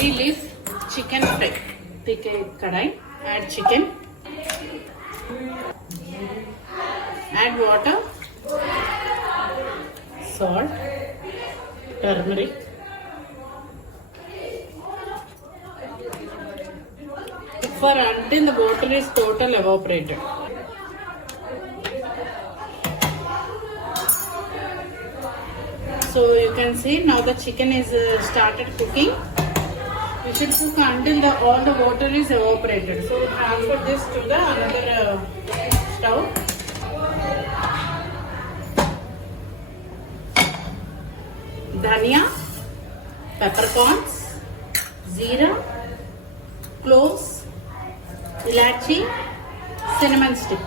curry leaf chicken fry. Take a kadai, add chicken, add water, salt, turmeric, for until the water is total evaporated. So you can see now the chicken is started cooking. We should cook until all the water is evaporated. So transfer this to the another stove. Dhania, peppercorns, jeera, cloves, ilachi, cinnamon stick.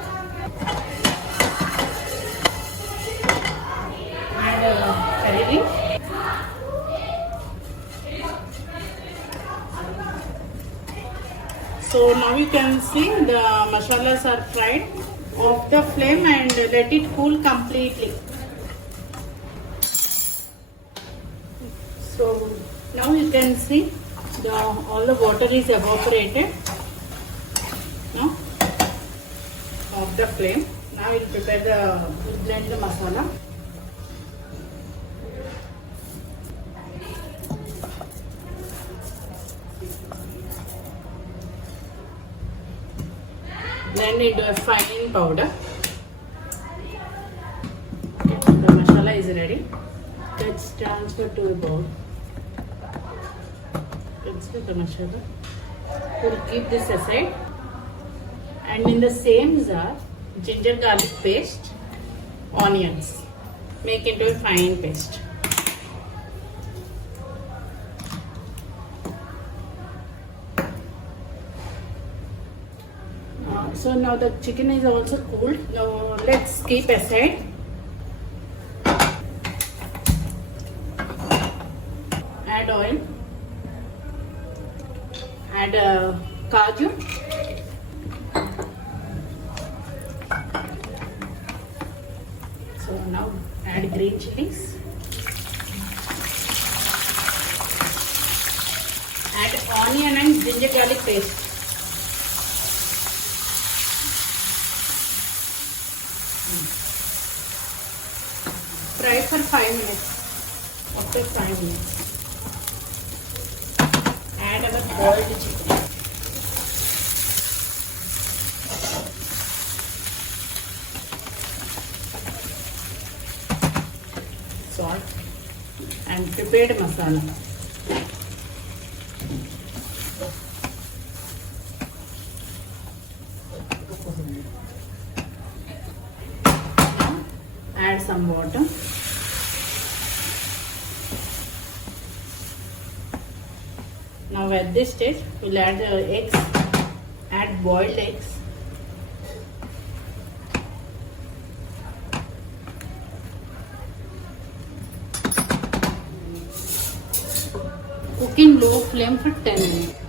Curry leaf. So now you can see the masalas are fried. Off the flame and let it cool completely. So now you can see all the water is evaporated. Now off the flame. Now we'll blend the masala. Blend into a fine powder. Okay, the masala is ready. Let's transfer to a bowl. Transfer the masala. We'll keep this aside. And in the same jar, ginger garlic paste, onions. Make into a fine paste. So now the chicken is also cooled. Now let's keep aside. Add oil. Add kaju. So now add green chilies. Add onion and ginger garlic paste. Fry for 5 minutes. After 5 minutes, add our boiled chicken. Salt and prepared masala. Add some water. Now at this stage, we'll add the eggs. Add boiled eggs. Cook in low flame for 10 minutes.